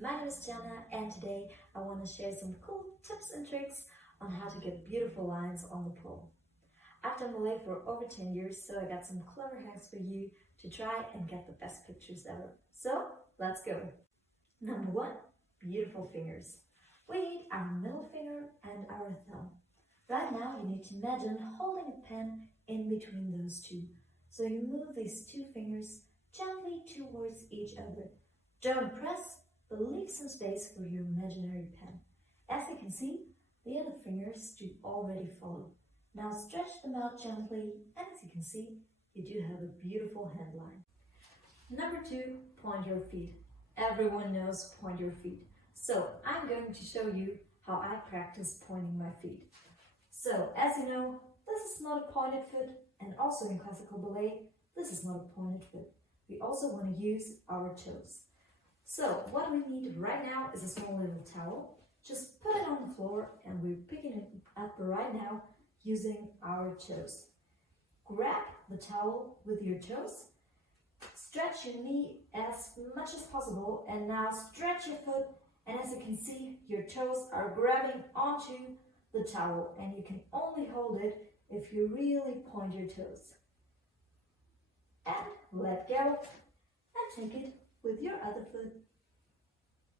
My name is Jana and today I want to share some cool tips and tricks on how to get beautiful lines on the pole. I've done ballet for over 10 years, so I got some clever hacks for you to try and get the best pictures ever. So let's go! Number 1. Beautiful fingers. We need our middle finger and our thumb. Right now you need to imagine holding a pen in between those two. So you move these two fingers gently towards each other. Don't press, but leave some space for your imaginary pen. As you can see, the other fingers do already follow. Now stretch them out gently, and as you can see, you do have a beautiful hand line. Number 2, point your feet. Everyone knows point your feet. So I'm going to show you how I practice pointing my feet. So as you know, this is not a pointed foot, and also in classical ballet, this is not a pointed foot. We also want to use our toes. So what we need right now is a small little towel. Just put it on the floor and we're picking it up right now using our toes. Grab the towel with your toes, stretch your knee as much as possible, and now stretch your foot, and as you can see, your toes are grabbing onto the towel, and you can only hold it if you really point your toes. And let go and take it with your other foot.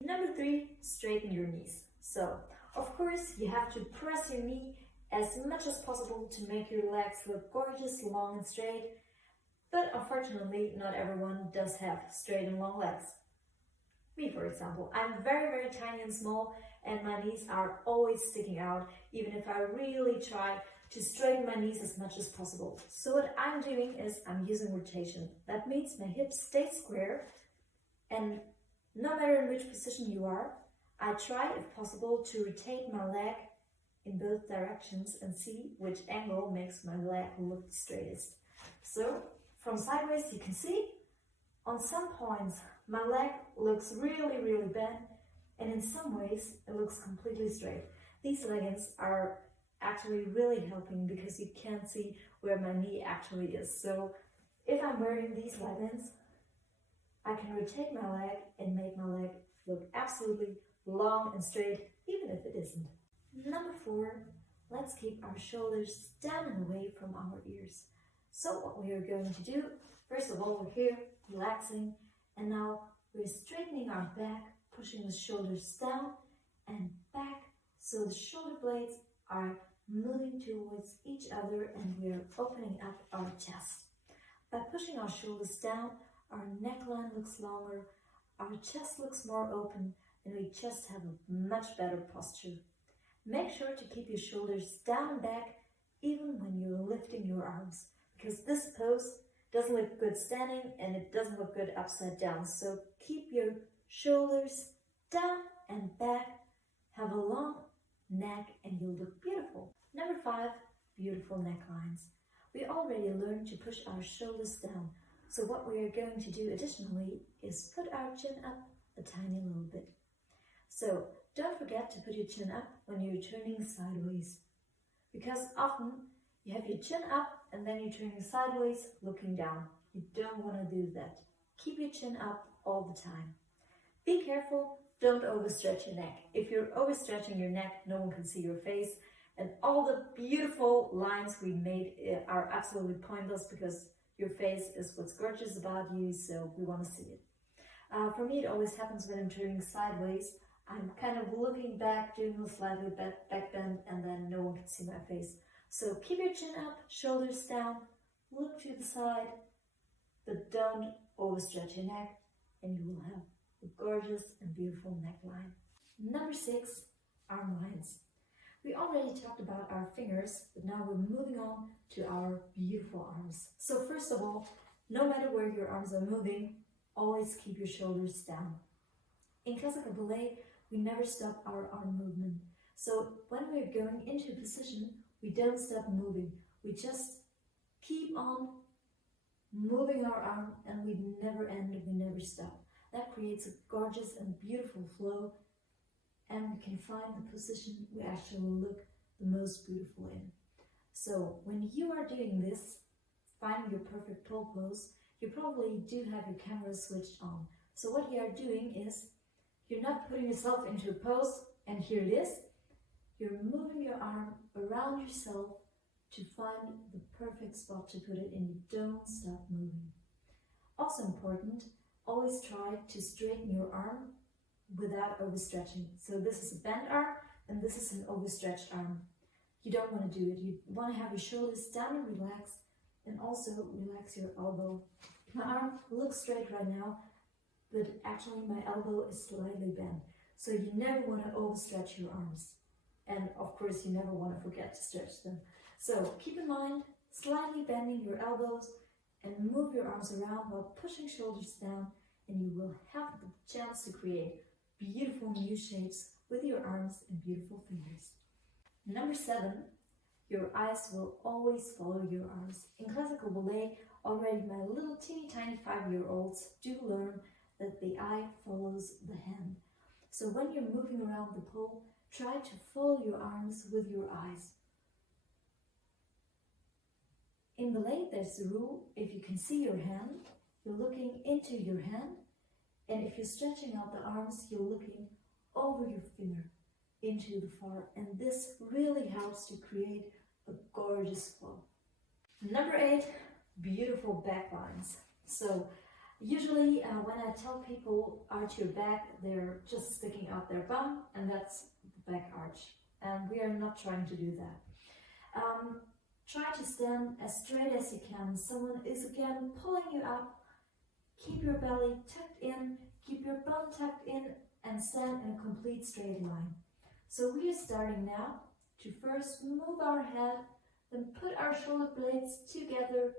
Number 3, straighten your knees. So, of course, you have to press your knee as much as possible to make your legs look gorgeous, long and straight. But unfortunately, not everyone does have straight and long legs. Me, for example, I'm very tiny and small, and my knees are always sticking out, even if I really try to straighten my knees as much as possible. So what I'm doing is I'm using rotation. That means my hips stay square, and no matter in which position you are, I try, if possible, to rotate my leg in both directions and see which angle makes my leg look the straightest. So from sideways you can see, on some points my leg looks really bent, and in some ways it looks completely straight. These leggings are actually really helping because you can't see where my knee actually is. So if I'm wearing these leggings, I can rotate my leg and make my leg look absolutely long and straight, even if it isn't. Number 4, let's keep our shoulders down and away from our ears. So what we are going to do, first of all, we're here relaxing, and now we're straightening our back, pushing the shoulders down and back, so the shoulder blades are moving towards each other, and we're opening up our chest. By pushing our shoulders down, our neckline looks longer, our chest looks more open, and we just have a much better posture. Make sure to keep your shoulders down and back even when you're lifting your arms, because this pose doesn't look good standing and it doesn't look good upside down. So keep your shoulders down and back, have a long neck, and you'll look beautiful. Number 5, beautiful necklines. We already learned to push our shoulders down. So what we are going to do additionally is put our chin up a tiny little bit. So don't forget to put your chin up when you're turning sideways, because often you have your chin up and then you're turning sideways looking down. You don't want to do that. Keep your chin up all the time. Be careful, don't overstretch your neck. If you're overstretching your neck, no one can see your face, and all the beautiful lines we made are absolutely pointless, because your face is what's gorgeous about you, so we want to see it. For me, it always happens when I'm turning sideways. I'm kind of looking back, doing a slightly back bend, and then no one can see my face. So keep your chin up, shoulders down, look to the side, but don't overstretch your neck, and you will have a gorgeous and beautiful neckline. Number 6, arm lines. We already talked about our fingers, but now we're moving on to our beautiful arms. So first of all, no matter where your arms are moving, always keep your shoulders down. In classical ballet, we never stop our arm movement. So when we're going into a position, we don't stop moving. We just keep on moving our arm, and we never end, we never stop. That creates a gorgeous and beautiful flow, and we can find the position we actually look the most beautiful in. So when you are doing this, finding your perfect pole pose, you probably do have your camera switched on. So what you are doing is You're not putting yourself into a pose, and here it is. You're moving your arm around yourself to find the perfect spot to put it in. You don't stop moving. Also important, always try to straighten your arm without overstretching. So this is a bent arm and this is an overstretched arm. You don't want to do it. You want to have your shoulders down and relaxed, and also relax your elbow. My arm looks straight right now, but actually my elbow is slightly bent. So you never want to overstretch your arms. And of course you never want to forget to stretch them. So keep in mind, slightly bending your elbows and move your arms around while pushing shoulders down, and you will have the chance to create beautiful new shapes with your arms and beautiful fingers. Number 7, your eyes will always follow your arms. In classical ballet, already my little teeny tiny 5-year-olds do learn that the eye follows the hand. So when you're moving around the pole, try to follow your arms with your eyes. In ballet, there's the rule, if you can see your hand, you're looking into your hand, and if you're stretching out the arms, you're looking over your finger into the far, and this really helps to create a gorgeous flow. Number 8, beautiful back lines. So usually when I tell people arch your back, they're just sticking out their bum, and that's the back arch, and we are not trying to do that. Try to stand as straight as you can. Someone is again pulling you up. Keep your belly tucked in, keep your bum tucked in, and stand in a complete straight line. So we are starting now to first move our head, then put our shoulder blades together,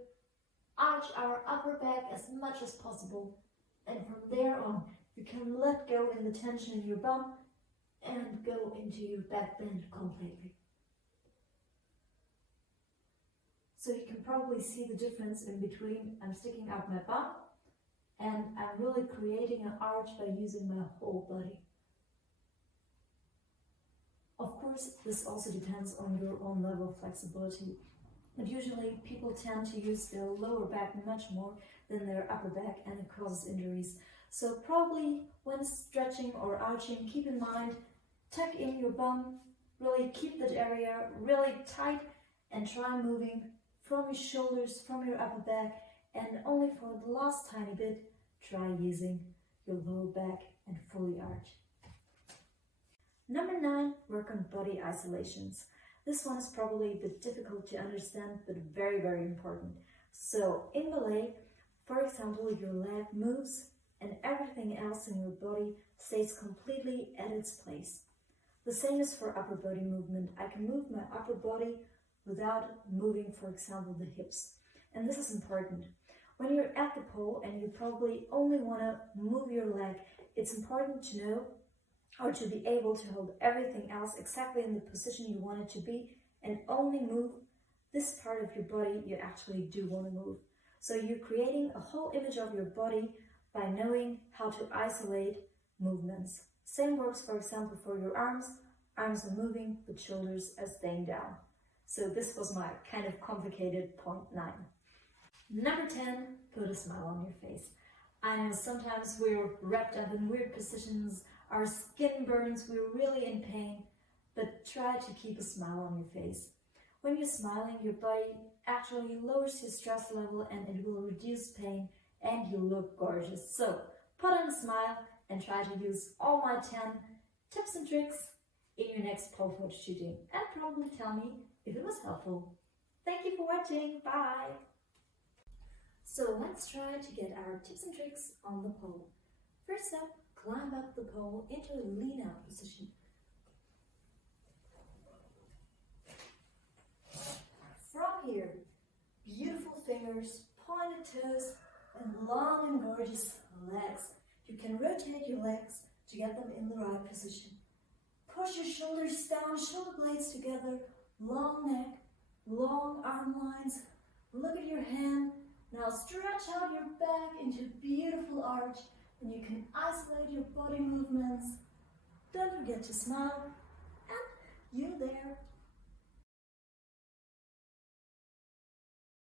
arch our upper back as much as possible, and from there on you can let go in the tension in your bum and go into your back bend completely. So you can probably see the difference in between I'm sticking out my bum and I'm really creating an arch by using my whole body. Of course, this also depends on your own level of flexibility, but usually people tend to use their lower back much more than their upper back, and it causes injuries. So probably when stretching or arching, keep in mind, tuck in your bum, really keep that area really tight, and try moving from your shoulders, from your upper back, and only for the last tiny bit, try using your lower back and fully arch. Number 9, work on body isolations. This one is probably a bit difficult to understand, but very, very important. So in ballet, for example, your leg moves and everything else in your body stays completely at its place. The same is for upper body movement. I can move my upper body without moving, for example, the hips. And this is important. When you're at the pole and you probably only want to move your leg, it's important to know or to be able to hold everything else exactly in the position you want it to be and only move this part of your body you actually do want to move. So you're creating a whole image of your body by knowing how to isolate movements. Same works, for example, for your arms. Arms are moving, but shoulders are staying down. So this was my kind of complicated point 9. Number 10, put a smile on your face. I know sometimes we're wrapped up in weird positions, our skin burns, we're really in pain, but try to keep a smile on your face. When you're smiling, your body actually lowers your stress level and it will reduce pain and you look gorgeous. So put on a smile and try to use all my 10 tips and tricks in your next pole photo shooting, and probably tell me if it was helpful. Thank you for watching. Bye! So let's try to get our tips and tricks on the pole. First up, climb up the pole into a lean out position. From here, beautiful fingers, pointed toes, and long and gorgeous legs. You can rotate your legs to get them in the right position. Push your shoulders down, shoulder blades together, long neck, long arm lines. Look at your hand. Now stretch out your back into a beautiful arch, and you can isolate your body movements. Don't forget to smile, and you're there.